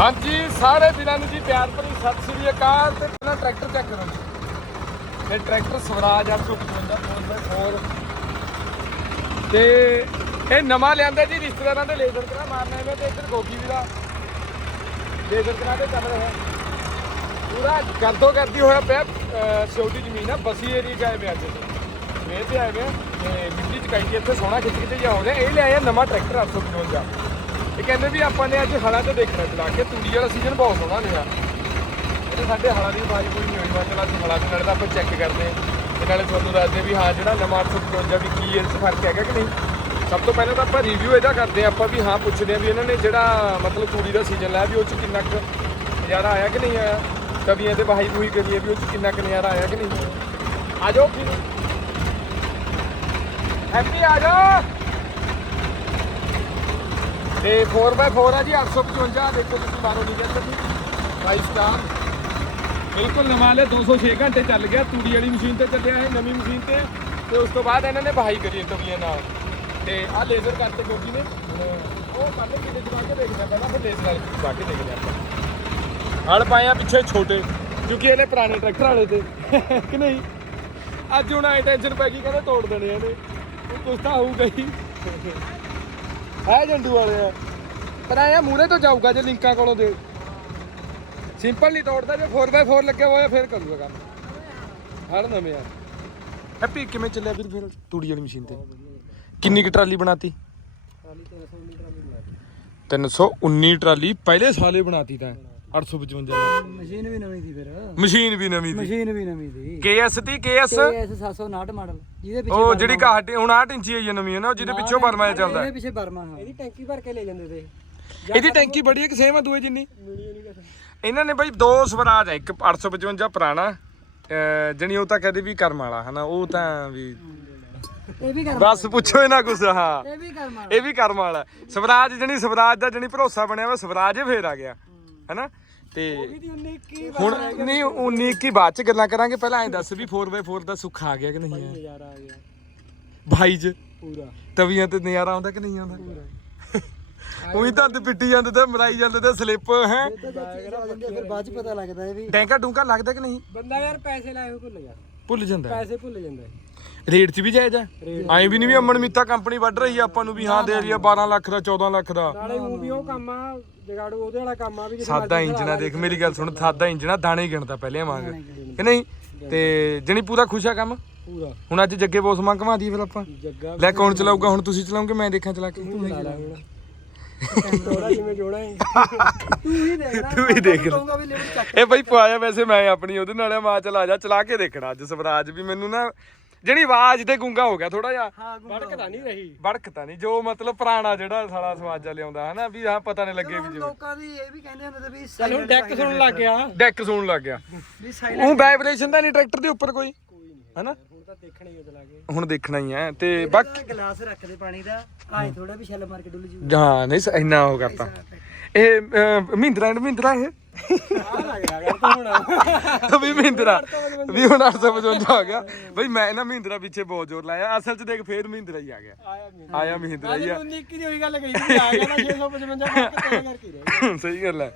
ਹਾਂਜੀ, ਸਾਰੇ ਵੀਰਾਂ ਨੂੰ ਜੀ ਪਿਆਰ ਭਰੀ ਸਤਿ ਸ੍ਰੀ ਅਕਾਲ ਤੇ ਪਹਿਲਾਂ ਟਰੈਕਟਰ ਚੈੱਕ ਕਰੋ ਜੀ। ਇਹ ਟਰੈਕਟਰ ਸਵਰਾਜ 855 ਤੇ ਇਹ ਨਵਾਂ ਲਿਆਂਦਾ ਜੀ, ਰਿਸ਼ਤੇਦਾਰਾਂ ਦੇ ਲੇਜ਼ਰ ਕਰਾ ਮਾਰਨਾ ਇਹਨੇ ਤੇ ਇੱਧਰ ਗੋਗੀ ਵੀਰਾ ਲੇਜ਼ਰ ਕਰਾ ਤੇ ਚੱਲ ਰਿਹਾ। ਪੂਰਾ ਗਰਦੋ ਕਰਦੀ ਹੋਇਆ ਪਿਆ, ਅਹ ਛੋਟੀ ਜ਼ਮੀਨ ਆ, ਬਸੀ ਏਰੀਆ ਚ ਆਏ ਪਿਆ ਅੱਜ। ਇਹ ਤੇ ਆਏ ਵੇ ਤੇ ਮਿੱਟੀ ਚ ਕਾਈ ਇੱਥੇ ਸੋਹਣਾ ਖਿੱਚ 'ਤੇ ਜਾ ਹੋ ਰਿਹਾ। ਇਹ ਲਿਆਇਆ ਨਵਾਂ ਟਰੈਕਟਰ 855 ਇਹ ਕਹਿੰਦੇ ਵੀ ਆਪਾਂ ਨੇ ਅੱਜ ਹਲਾਂ ਤੇ ਦੇਖਣਾ ਚਲਾ ਕੇ, ਤੂੜੀ ਵਾਲਾ ਸੀਜ਼ਨ ਬਹੁਤ ਸੋਹਣਾ ਰਿਹਾ। ਇਹ ਸਾਡੇ ਹਲਾਂ ਦੀ ਆਵਾਜ਼ ਕੋਈ ਨਹੀਂ ਹੋਈ, ਮੈਂ ਚਲਾ ਹਲਾਂ ਦੇ ਨਾਲ ਤਾਂ ਆਪਾਂ ਚੈੱਕ ਕਰਦੇ ਹਾਂ। ਤੇ ਨਾਲੇ ਤੁਹਾਨੂੰ ਦੱਸਦੇ ਵੀ ਹਾਂ, ਜਿਹੜਾ ਨਵਾਂ 855 ਵੀ ਕੀ ਇਹ 'ਚ ਫ਼ਰਕ ਹੈਗਾ ਕਿ ਨਹੀਂ? ਸਭ ਤੋਂ ਪਹਿਲਾਂ ਤਾਂ ਆਪਾਂ ਰਿਵਿਊ ਇਹਦਾ ਕਰਦੇ ਹਾਂ, ਆਪਾਂ ਵੀ ਹਾਂ ਪੁੱਛਦੇ ਹਾਂ ਵੀ ਇਹਨਾਂ ਨੇ ਜਿਹੜਾ ਮਤਲਬ ਤੂੜੀ ਦਾ ਸੀਜ਼ਨ ਲਾਇਆ ਵੀ ਉਹ 'ਚ ਕਿੰਨਾ ਕੁ ਨਜ਼ਾਰਾ ਆਇਆ ਕਿ ਨਹੀਂ ਆਇਆ? ਕਵੀਆਂ ਤੇ ਵਾਹੀ ਬੂਹੀ ਕਰੀਏ ਵੀ ਉਹ 'ਚ ਕਿੰਨਾ ਕੁ ਨਜ਼ਾਰਾ ਆਇਆ ਕਿ ਨਹੀਂ? ਆ ਜਾਓ। ਫਿਰ ਹੈਪੀ ਆ ਜਾਓ। ਤੇ 4x4 ਆ ਜੀ 855 ਦੇਖੋ ਤੁਸੀਂ ਬਾਹਰੋਂ ਨਹੀਂ ਜਾਂਦੇ ਜੀ। 5 ਸਟਾਰ ਬਿਲਕੁਲ ਨਵਾਂ ਲੈ 206 ਘੰਟੇ ਚੱਲ ਗਿਆ। ਤੂੜੀ ਵਾਲੀ ਮਸ਼ੀਨ ਤੇ ਚੱਲਿਆ ਇਹ, ਨਵੀਂ ਮਸ਼ੀਨ ਤੇ। ਤੇ ਉਸ ਤੋਂ ਬਾਅਦ ਇਹਨਾਂ ਨੇ ਬਹਾਈ ਕਰੀ ਤਵੀਆਂ ਨਾਲ। ਤੇ ਆਹ ਲੇਜ਼ਰ ਕਰਤੇ ਗੋਗੀ ਨੇ। ਉਹ ਕੱਢ ਕਿਤੇ ਜਵਾ ਕੇ ਦੇਖਦੇ ਆ ਪਹਿਲਾਂ, ਫਿਰ ਲੇਜ਼ਰ ਵਾਲੀ ਚਲਾ ਕੇ ਦੇਖਦੇ ਆਪਾਂ। ਹਲ ਪਾਇਆ ਪਿੱਛੇ ਛੋਟੇ, ਕਿਉਂਕਿ ਇਹਨੇ ਪੁਰਾਣੇ ਟਰੈਕਟਰ ਵਾਲੇ ਤੇ। ਕਿ ਨਹੀਂ? ਅੱਜ ਹੁਣ ਆਏ ਟੈਨਸ਼ਨ ਪੈ ਗਈ, ਕਹਿੰਦੇ ਤੋੜ ਦੇਣੇ ਇਹਨੇ। ਉਹ ਕੁਛ ਤਾਂ ਹੋਊਗਾ ਹੀ। ਹੈ ਜੰਡੂ ਵਾਲੇ ਆ। ਪਰ ਆਇਆ ਮੂਰੇ ਤੋਂ ਜਾਊਗਾ ਜੇ ਲਿੰਕਾਂ ਕੋਲੋਂ ਦੇ। ਸਿੰਪਲ ਨਹੀਂ ਤੋੜਦਾ ਜੇ 4x4 ਲੱਗਿਆ ਹੋਇਆ ਫਿਰ ਕਰੂਗਾ ਕੰਮ। ਹਰ ਨਵੇਂ ਆ। ਹੈਪੀ ਕਿਵੇਂ ਚੱਲਿਆ ਵੀਰ ਫਿਰ ਤੂੜੀ ਵਾਲੀ ਮਸ਼ੀਨ ਤੇ? ਕਿੰਨੀ ਕੁ ਟਰਾਲੀ ਬਣਾਤੀ? 319 ਟਰਾਲੀ ਪਹਿਲੇ ਸਾਲੇ ਬਣਾਤੀ ਤਾਂ। 855 ਦਾ। ਮਸ਼ੀਨ ਵੀ ਨਵੀਂ ਸੀ ਫਿਰ। ਮਸ਼ੀਨ ਵੀ ਨਵੀਂ ਦੀ ਮਸ਼ੀਨ ਵੀ ਨਵੀਂ ਸੀ। KS ਤੀ KS KS 759 ਮਾਡਲ। ਜਿਹਦੇ ਪਿੱਛੇ ਉਹ ਜਿਹੜੀ ਕਾਹਟ ਹੁਣ 8 ਇੰਚੀ ਆਈ ਹੈ ਨਵੀਂ ਹੈ ਨਾ ਉਹ ਜਿਹਦੇ ਪਿੱਛੋਂ ਬਰਮਾ ਚੱਲਦਾ ਇਹਦੇ ਪਿੱਛੇ ਬਰਮਾ ਹਾਂ। ਇਹਦੀ ਟੈਂਕੀ ਭਰ ਕੇ ਲੈ ਜਾਂਦੇ ਤੇ। ਇਹਦੀ ਟੈਂਕੀ ਬੜੀ ਹੈ ਕਿ ਸੇਮ ਆ ਦੂਏ ਜਿੰਨੀ? ਇਹਨਾਂ ਨੇ ਬਈ ਦੋ ਸਵਰਾਜ ਆ ਇੱਕ 855 ਪੁਰਾਣਾ ਜਣੀ ਉਹ ਤਾਂ ਕਹਦੇ ਵੀ ਕਰਮ ਵਾਲਾ ਹਨਾ ਉਹ ਤਾਂ ਵੀ ਇਹ ਵੀ ਕਰਮ ਬਸ ਪੁੱਛੋ ਇਹਨਾਂ ਕੁਛ ਹਾਂ। ਇਹ ਵੀ ਕਰਮ ਵਾਲਾ। ਇਹ ਵੀ ਕਰਮ ਵਾਲਾ। ਸਵਰਾਜ ਜਣੀ ਸਵਰਾਜ ਦਾ ਜਣੀ ਭਰੋਸਾ ਬਣਿਆ ਵਾ ਸਵਰਾਜ ਹੀ ਫੇਰ ਆ ਗਿਆ ਹਨਾ? ਤੇ ਇਹਦੀ 19 ਕੀ ਹੁਣ ਨਹੀਂ 19 ਕੀ ਬਾਅਦ ਚ ਗੱਲਾਂ ਕਰਾਂਗੇ ਪਹਿਲਾਂ ਐਂ ਦੱਸ ਵੀ 4x4 ਦਾ ਸੁੱਖ ਆ ਗਿਆ ਕਿ ਨਹੀਂ ਨਜ਼ਾਰਾ ਆ ਗਿਆ। ਭਾਈ ਚ? ਪੂਰਾ। ਤਵੀਆਂ ਤੇ ਨਜ਼ਾਰਾ ਆਉਂਦਾ ਕਿ ਨਹੀਂ ਆਉਂਦਾ? ਉਹੀ ਤਾਂ ਤੇ ਪਿੱਟੀ ਜਾਂਦੇ ਤੇ ਮਰਾਈ ਜਾਂਦੇ ਤੇ ਸਲਿੱਪ ਹੈ? ਫਿਰ ਬਾਅਦ ਚ ਪਤਾ ਲੱਗਦਾ ਇਹ ਵੀ। ਡੈਂਕਾ ਡੂੰਕਾ ਲੱਗਦਾ ਕਿ ਨਹੀਂ? ਬੰਦਾ ਯਾਰ ਪੈਸੇ ਲਾਏ ਹੋਏ ਭੁੱਲ ਗਿਆ। ਭੁੱਲ ਜਾਂਦਾ। ਪੈਸੇ ਭੁੱਲ ਜਾਂਦਾ। ਰੇਟ 'ਚ ਵੀ ਜਾਇਜ਼ ਆ ਐਂ ਵੀ ਨਹੀਂ ਵੀ ਅਮਨ ਮਿੱਤਾ ਕੰਪਨੀ ਵੱਢ ਰਹੀ ਆ ਆਪਾਂ ਨੂੰ ਵੀ ਹਾਂ ਦੇ ਰਹੀ ਆ 12 ਲੱਖ ਦਾ 14 ਲੱਖ ਦਾ। ਨਾਲੇ ਉਹ ਵੀ ਉਹ ਕੰਮ ਆ ਜਗਾੜੂ ਉਹਦੇ ਵਾਲਾ ਕੰਮ ਆ ਵੀ ਸਾਦਾ ਇੰਜਣਾ ਦੇਖ ਮੇਰੀ ਗੱਲ ਸੁਣ ਸਾਦਾ ਇੰਜਣਾ ਦਾਣੇ ਹੀ ਗਿਣਦਾ ਪਹਿਲੇ ਵਾਂਗ। ਕਿ ਨਹੀਂ? ਤੇ ਜਣੀ ਪੂਰਾ ਖੁਸ਼ ਆ ਕੰਮ? ਪੂਰਾ। ਹੁਣ ਅੱਜ ਜੱਗੇ ਬੋਸ ਮਾਂ ਘਮਾ ਦੀ ਫਿਰ ਆਪਾਂ। ਜੱਗਾ ਲੈ ਕੌਣ ਚਲਾਊਗਾ? ਹੁਣ ਤੁਸੀਂ ਚਲਾਉਂਗੇ ਮੈਂ ਦੇਖਾਂ ਚਲਾ ਕੇ। ਥੋੜਾ ਜਿਵੇਂ ਜੋੜਾ ਹੈ ਤੂੰ ਹੀ ਦੇਖ ਲੈ ਤੂੰ ਹੀ ਦੇਖ ਲੈ। ਕਹੂੰਗਾ ਵੀ ਲਿਮਟ ਚੱਕ। ਇਹ ਬਈ ਪਾਇਆ ਵੈਸੇ ਮੈਂ ਆਪਣੀ ਉਹਦੇ ਨਾਲ ਆ, ਮਾਂ ਚਲਾ ਜਾ ਚਲਾ ਕੇ ਦੇਖਣਾ। ਅੱਜ ਸਵਰਾਜ ਵੀ ਮੈਨੂੰ ਨਾ ਜਿਹੜੀ ਆਵਾਜ਼ ਤੇ ਗੁੰਗਾ ਹੋ ਗਿਆ ਥੋੜਾ ਜਿਹਾ। ਹਾਂ ਬੜਕਦਾ ਨਹੀਂ ਰਹੀ। ਬੜਕਤਾ ਨਹੀਂ ਜੋ ਮਤਲਬ ਪੁਰਾਣਾ ਜਿਹੜਾ ਸਾਲਾ ਸਵਾਜਾ ਲਿਆਉਂਦਾ ਹਨਾ ਵੀ ਹਾਂ ਪਤਾ ਨਹੀਂ ਲੱਗੇ ਵੀ ਜਿਵੇਂ। ਲੋਕਾਂ ਦੀ ਇਹ ਵੀ ਕਹਿੰਦੇ ਹੁੰਦੇ ਤੇ ਵੀ ਚਲ ਹੁਣ ਡੈਕ ਸੁਣਨ ਲੱਗ ਗਿਆ। ਡੈਕ ਸੁਣਨ ਲੱਗ ਗਿਆ। ਵੀ ਸਾਈਲੈਂਟ ਉਹ ਵਾਈਬ੍ਰੇਸ਼ਨ ਤਾਂ ਨਹੀਂ ਟਰੈਕਟਰ ਦੇ ਉੱਪਰ ਕੋਈ? ਹਨਾ? ਹੁਣ ਤਾਂ ਦੇਖਣਾ ਹੀ ਉਹ ਚਲਾ ਕੇ ਹੁਣ ਦੇਖਣਾ ਹੀ ਹੈ ਤੇ ਬਾਕੀ ਗਲਾਸ ਰੱਖਦੇ ਪਾਣੀ ਦਾ ਆਏ ਥੋੜਾ ਵੀ ਛੱਲ ਮਾਰ ਕੇ ਡੁੱਲ ਜੂ ਹਾਂ ਨਹੀਂ ਸ- ਇੰਨਾ ਉਹ ਕਰਤਾ ਇਹ ਅਹ, ਮਹਿੰਦਰਾ ਐਂਡ ਮਹਿੰਦਰਾ ਇਹ? ਆ ਲੱਗ ਗਿਆ ਯਾਰ ਤੂੰ ਹੁਣ ਵੀ ਮਹਿੰਦਰਾ ਵੀ ਹੁਣ 855 ਆ ਗਿਆ। ਬਈ ਮੈਂ ਨਾ ਮਹਿੰਦਰਾ ਪਿੱਛੇ ਬਹੁਤ ਜ਼ੋਰ ਲਾਇਆ। ਅਸਲ 'ਚ ਦੇਖ ਫੇਰ ਮਹਿੰਦਰਾ ਹੀ ਆ ਗਿਆ। ਆਇਆ ਮਹਿੰਦਰਾ। ਹੀ ਆ। ਨਿੱਕੀ ਦੀ ਹੋਈ ਗੱਲ ਕਹੀ ਸੀ ਆ ਗਿਆ ਨਾ 655 ਕਰਕੇ ਕਰਕੇ ਰਹਿ ਸਹੀ ਗੱਲ ਹੈ।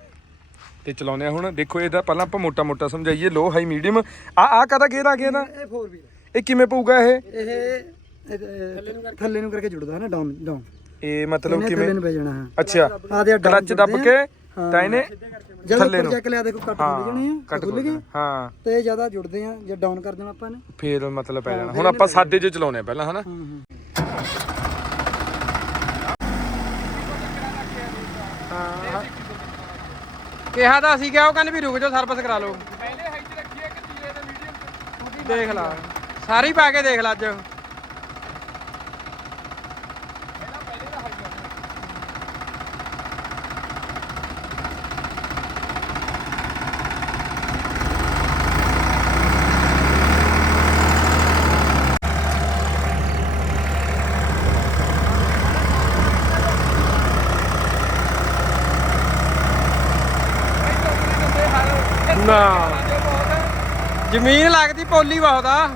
ਤੇ ਚਲਾਉਨੇ ਆ ਹੁਣ। ਦੇਖੋ ਇਹਦਾ ਪਹਿਲਾਂ ਆਪਾਂ ਮੋਟਾ ਮੋਟਾ ਸਮਝਾਈਏ। ਲੋ ਹਾਈ ਮੀਡੀਅਮ ਆ ਆ ਕਾਦਾ ਗੇਅਰ ਆ ਗਿਆ ਇਹਦਾ? ਇਹ 4 ਵੀਲ ਇਹ ਕਿਵੇਂ ਪਊਗਾ ਇਹ? ਇਹ ਥੱਲੇ ਨੂੰ ਕਰਕੇ ਜੁੜਦਾ ਨਾ ਡਾਊਨ ਡਾਊਨ ਇਹ ਮਤਲਬ ਕਿਵੇਂ? ਥੱਲੇ ਨੂੰ ਪੈ ਜਾਣਾ ਹਾਂ। ਅੱਛਾ। ਆ ਦੇ ਕਲੱਚ ਦੱਬ ਕੇ ਤਾਂ ਇਹਨੇ ਜਦੋਂ ਥੱਲੇ ਉੱਪਰ ਨੂੰ। ਚੱਕ ਲਿਆ ਦੇਖੋ ਕੱਟ ਖੁੱਲ ਜਾਣੇ ਆ ਕੱਟ ਖੁੱਲ ਗਏ। ਹਾਂ। ਤੇ ਜ਼ਿਆਦਾ ਜੁੜਦੇ ਆ ਜੇ ਡਾਊਨ ਕਰ ਦੇਣਾ ਆਪਾਂ ਨੇ। ਫੇਰ ਮਤਲਬ ਪੈ ਜਾਣਾ। ਹੁਣ ਆਪਾਂ ਸਾਦੇ 'ਚ ਚਲਾਉਨੇ ਆ ਪਹਿਲਾਂ ਹਨਾ? ਹਾਂ ਹਾਂ। ਕਿਹਾ ਤਾਂ ਅਸੀਂ ਕਿਹਾ ਉਹ ਕਹਿੰਦੇ ਵੀ ਰੁਕ ਜਾਓ ਸਰਵਿਸ ਕਰਾ ਲਓ। ਪਹਿਲੇ ਹਾਈ 'ਚ ਰੱਖੀਏ ਕਿ ਤੀਏ ਦੇ ਮੀਡੀਅਮ ਦੇਖ ਲਾ। ਸਾਰੀ ਪਾ ਕੇ ਦੇਖ ਲਾ ਅੱਜ ਨਾ ਜ਼ਮੀਨ ਲੱਗਦੀ ਪੋਲੀ ਬਹੁਤ ਆ।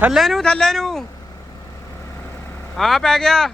ਥੱਲੇ ਨੂੰ ਥੱਲੇ ਨੂੰ। ਹਾਂ ਪੈ ਗਿਆ।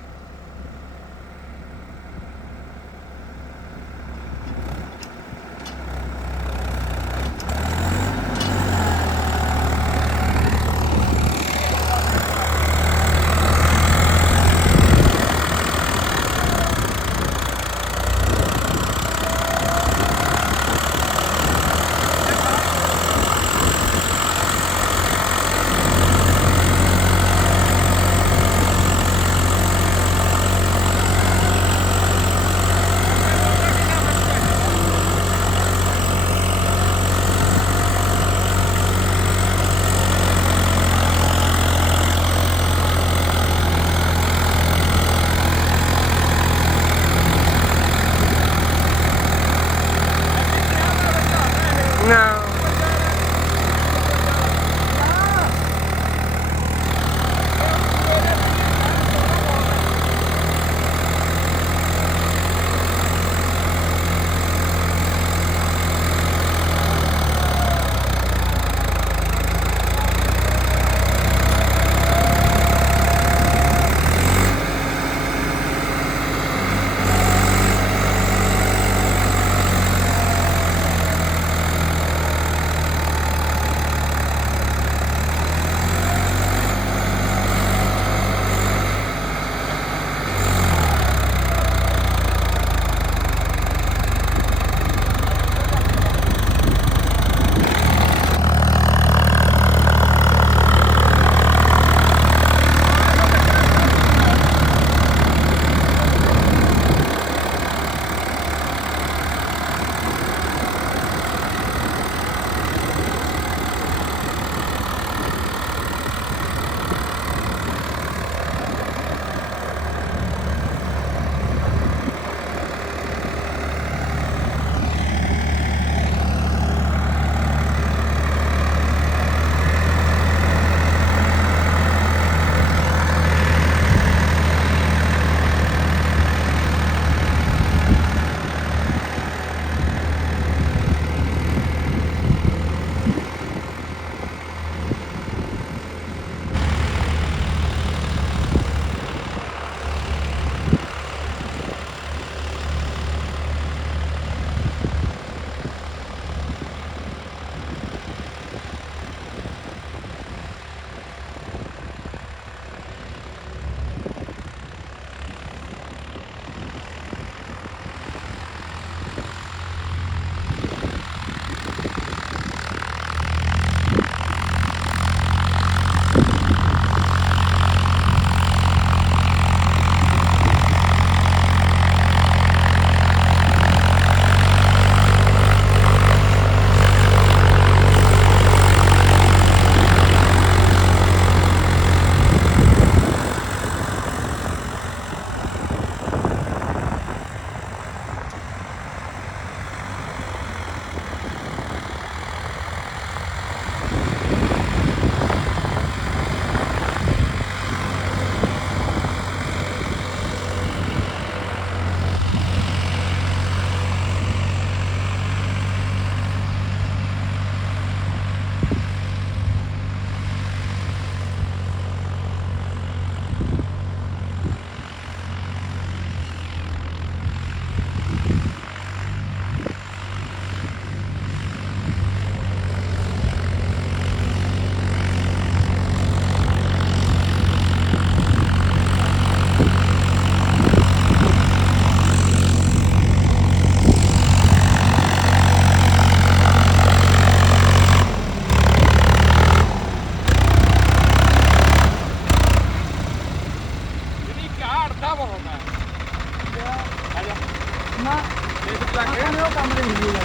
ਖੇਤ ਚ ਲੱਗ ਆਪਾਂ ਨੇ ਉਹ ਕੰਮ ਦੇ ਹੁੰਦੀ ਹੈ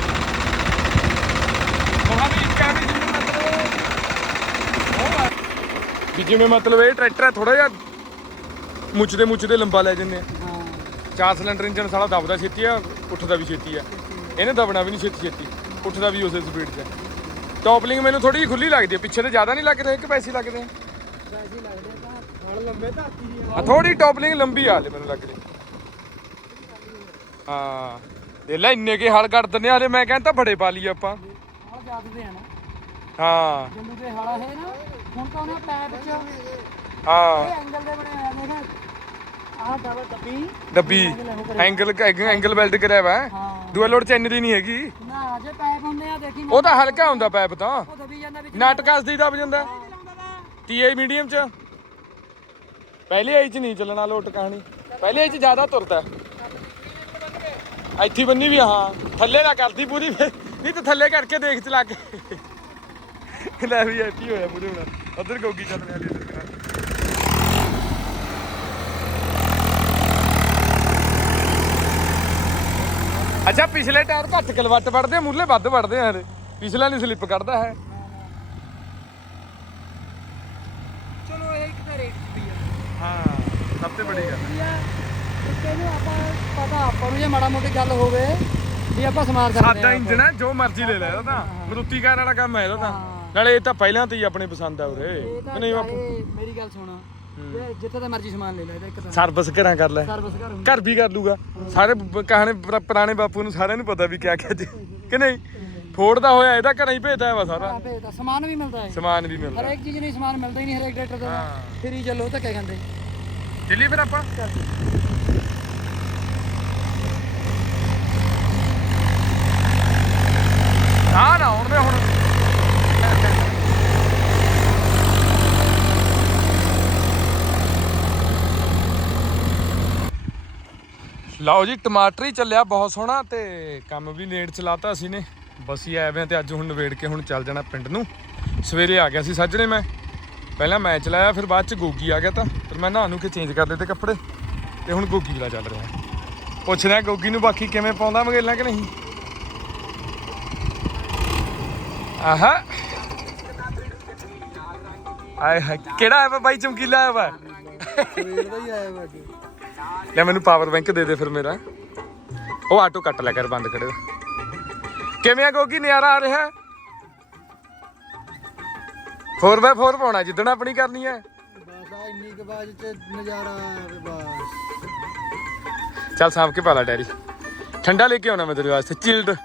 ਵਹਾਂ ਵੀ ਜਿਵੇਂ ਮਤਲਬ ਉਹ ਆ ਵੀ ਜਿਵੇਂ ਮਤਲਬ ਇਹ ਟਰੈਕਟਰ ਹੈ ਥੋੜਾ ਜਿਹਾ ਮੁੱਚਦੇ ਮੁੱਚਦੇ ਲੰਬਾ ਲੈ ਜੰਨੇ ਹਾਂ। ਚਾਰ ਸਿਲੰਡਰ ਇੰਜਨ ਸਾਲਾ ਦਬਦਾ ਛੇਤੀ ਆ ਉੱਠਦਾ ਵੀ ਛੇਤੀ ਆ। ਇਹਨੇ ਦਬਣਾ ਵੀ ਨਹੀਂ ਛੇਤੀ ਛੇਤੀ ਉੱਠਦਾ ਵੀ ਉਸੇ ਸਪੀਡ 'ਚ। ਟੌਪਲਿੰਗ ਮੈਨੂੰ ਥੋੜੀ ਜਿਹੀ ਖੁੱਲੀ ਲੱਗਦੀ ਹੈ ਪਿੱਛੇ ਤੇ ਜ਼ਿਆਦਾ ਨਹੀਂ ਲੱਗਦੇ ਇੱਕ ਪੈਸੇ ਲੱਗਦੇ ਵੈਸੇ ਹੀ ਲੱਗਦੇ ਆ। ਤਾਂ ਹਲ ਲੰਬੇ ਧਰਤੀ ਦੀ ਆ ਥੋੜੀ ਟੌਪਲਿੰਗ ਲੰਬੀ ਆ ਹਲੇ ਮੈਨੂੰ ਲੱਗ ਰਹੀ ਹਾਂ। ਦੇ ਲੈ ਇੰਨੇ ਕੇ ਹਲ ਕੱਢ ਦਿੰਦੇ ਆ ਹਲੇ ਮੈਂ ਕਹਿੰਦਾ ਬੜੇ ਪਾ ਲਈ ਆਪਾਂ। ਹਲ ਜਾਂਦੇ ਆ ਨਾ। ਹਾਂ। ਜੰਮੂ ਦੇ ਹਾਲਾ ਹੈ ਨਾ ਹੁਣ ਤਾਂ ਉਹਨੇ ਪੈਪ ਚ ਹਾਂ। ਇਹ ਐਂਗਲ ਦੇ ਬਣੇ ਹੋਏ ਨੇ ਆਹ ਡਬਲ ਡੱਬੀ ਡੱਬੀ ਐਂਗਲ ਐਂਗਲ ਵੈਲਡ ਕਰਿਆ ਵਾ। ਹਾਂ। ਦੂਆ ਲੋਡ ਚੈਨ ਦੀ ਨਹੀਂ ਹੈਗੀ। ਨਾ ਜੇ ਪੈਪ ਹੁੰਦੇ ਆ ਦੇਖੀ ਉਹ ਤਾਂ ਹਲਕਾ ਹੁੰਦਾ ਪੈਪ ਤਾਂ। ਉਹ ਦਬੀ ਜਾਂਦਾ ਵਿੱਚ। ਨਟ ਕੱਸਦੀ ਦਬ ਜਾਂਦਾ। ਤੀਏ ਮੀਡੀਅਮ ਚ? ਪਹਿਲੇ ਆਈ ਚ ਨਹੀਂ ਚੱਲਣਾ ਲੋਟ ਕਹਾਣੀ। ਪਹਿਲੇ ਆਈ ਚ ਜ਼ਿਆਦਾ ਤੁਰਦਾ। ਇੱਥੇ ਬੰਨੀ ਵੀ ਹਾਂ। ਥੱਲੇ ਨਾ ਕਰਦੀ ਪੂਰੀ। ਫਿਰ। ਨਹੀਂ ਤਾਂ ਥੱਲੇ ਕਰਕੇ ਦੇਖ ਚਲਾ ਕੇ। ਲੈ ਵੀ ਇੱਥੇ ਹੋਇਆ ਪੂਰੇ ਹੁਣ। ਉਧਰ ਗੋਗੀ ਚੱਲ ਰਿਹਾ ਲਈ ਅੱਛਾ ਪਿਛਲੇ ਟਾਇਰ ਘੱਟ ਕਿਲਵੱਟ ਵੜਦੇ ਆ ਮੂਰਲੇ ਵੱਧ ਵੜਦੇ ਆ ਹਰੇ ਪਿਛਲਾ ਨਹੀਂ ਸਲਿੱਪ ਕੱਢਦਾ ਹੈ ਚਲੋ ਇਹ ਇੱਕ ਤਾਂ ਰੇਟ ਦੀ ਆ। ਹਾਂ ਸਭ ਤੋਂ ਬੜੀ ਗੱਲ। ਕੀ ਆ ਇੱਕ ਇਹਨੂੰ ਆਪਾਂ ਪਤਾ ਆਪਾਂ ਨੂੰ ਜੇ ਮਾੜਾ ਮੋਟੀ ਗੱਲ ਹੋਵੇ ਵੀ ਆਪਾਂ ਸਮਾਰ ਸਕਦੇ ਸਾਦਾ ਇੰਜਨ ਹੈ ਜੋ ਮਰਜ਼ੀ ਲੈ ਲੈ ਇਹਦਾ ਤਾਂ ਮਰੂਤੀ ਕਾਰ ਵਾਲਾ ਕੰਮ ਹੈ ਇਹਦਾ ਤਾਂ ਹਾਂ। ਨਾਲੇ ਇਹ ਤਾਂ ਪਹਿਲਾਂ ਤੋਂ ਹੀ ਆਪਣੇ ਪਸੰਦ ਆ ਉਰੇ। ਇਹ ਤਾਂ ਨਹੀਂ ਬਾਪੂ। ਚਾਹੇ ਮੇਰੀ ਗੱਲ ਸੁਣ। ਜੇ ਜਿੱਥੇ ਤਾਂ ਮਰਜ਼ੀ ਸਮਾਨ ਲੈ ਲੈ ਇਹਦਾ ਇੱਕ ਤਾਂ ਸਰਵਿਸ ਕਰਾਂ ਕਰ ਲੈ ਸਰਵਿਸ ਘਰ ਵੀ ਕਰ ਲੂਗਾ। ਸਾਰੇ ਕਹਾਣੇ ਪੁਰਾ- ਪੁਰਾਣੇ ਬਾਪੂ ਨੂੰ ਸਾਰਿਆਂ ਨੂੰ ਪਤਾ ਵੀ ਕਿਆ ਕਿਆ ਜੀ ਕਿ ਨਹੀਂ? ਫੋੜ ਦਾ ਹੋਇਆ ਇਹਦਾ ਘਰਾਂ ਹੀ ਭੇਜਦਾ ਵਾ ਸਾਰਾ। ਹਾਂ ਭੇਜਦਾ। ਸਮਾਨ ਵੀ ਮਿਲਦਾ ਹੈ। ਸਮਾਨ ਵੀ ਮਿਲਦਾ। ਹਰੇਕ ਚੀਜ਼ ਨਹੀਂ ਸਮਾਨ ਮਿਲਦਾ ਹੀ ਨਹੀਂ ਹਰੇਕ ਟਰੈਕਟਰ ਦਾ। ਫਿਰ ਹੀ ਚੱਲੋ ਧੱਕੇ ਖਾਂਦੇ। ਚੱਲੀ ਫਿਰ ਆਪਾਂ। ਨਾ ਨਾ ਹੁਣ ਦੇ ਹੁਣ। ਲਓ ਜੀ, ਟਮਾਟਰ ਹੀ ਚੱਲਿਆ ਬਹੁਤ ਸੋਹਣਾ ਤੇ ਕੰਮ ਵੀ ਲੇਟ ਚਲਾਤਾ ਅਸੀਂ ਨੇ। ਬਸੀ ਹੀ ਆਏ ਵੇ ਤੇ ਅੱਜ ਹੁਣ ਨਵੇੜ ਕੇ ਹੁਣ ਚੱਲ ਜਾਣਾ ਪਿੰਡ ਨੂੰ। ਸਵੇਰੇ ਆ ਗਿਆ ਸੀ ਸਾਜਣੇ ਮੈਂ। ਪਹਿਲਾਂ ਮੈਂ ਚਲਾਇਆ, ਫਿਰ ਬਾਅਦ ਚ ਗੋਗੀ ਆ ਗਿਆ ਤਾਂ। ਮੈਂ ਨਹਾ ਨੂੰ ਕੇ ਚੇਂਜ ਕਰ ਦਿੱਤੇ ਕੱਪੜੇ ਤੇ ਹੁਣ ਗੋਗੀ ਵਾਲਾ ਚੱਲ ਰਿਹਾ। ਪੁੱਛਦੇ ਆ ਗੋਗੀ ਨੂੰ ਬਾਕੀ ਕਿਵੇਂ ਪਾਉਂਦਾ ਮਗੇਲਾਂ ਕਿ ਨਹੀਂ? ਆਹਾ। ਆਏ ਹਾਏ, ਕਿਹੜਾ ਹੈ ਬਾਈ, ਚਮਕੀਲਾ ਹੈ ਵਾ? ਸਵੇਰ ਦਾ ਹੀ ਆਇਆ ਬਾਜੀ ਲੈ ਮੈਨੂੰ ਪਾਵਰ ਬੈਂਕ ਦੇ ਦੇ ਫਿਰ ਮੇਰਾ। ਉਹ ਆਟੋ ਕੱਟ ਲੈ ਕਰ, ਬੰਦ ਕਰੇ। ਕਿਵੇਂ ਆ ਗੋਗੀ, ਨਿਆਰਾ ਆ ਰਿਹਾ? 4x4 ਪਾਉਣਾ, ਜਿੱਦਣ ਆਪਣੀ ਕਰਨੀ ਹੈ। ਇੰਨੀ ਕੁ ਬਾਜ ਚ ਨਜ਼ਾਰਾ ਆਵੇ ਬਸ। ਚੱਲ ਸਾਂਭ ਕੇ ਪਾ ਲੈ ਡੈਰੀ ਠੰਡਾ ਲੈ ਕੇ ਆਉਣਾ ਮੈਂ ਤੇਰੇ ਵਾਸਤੇ ਚਿਲਡ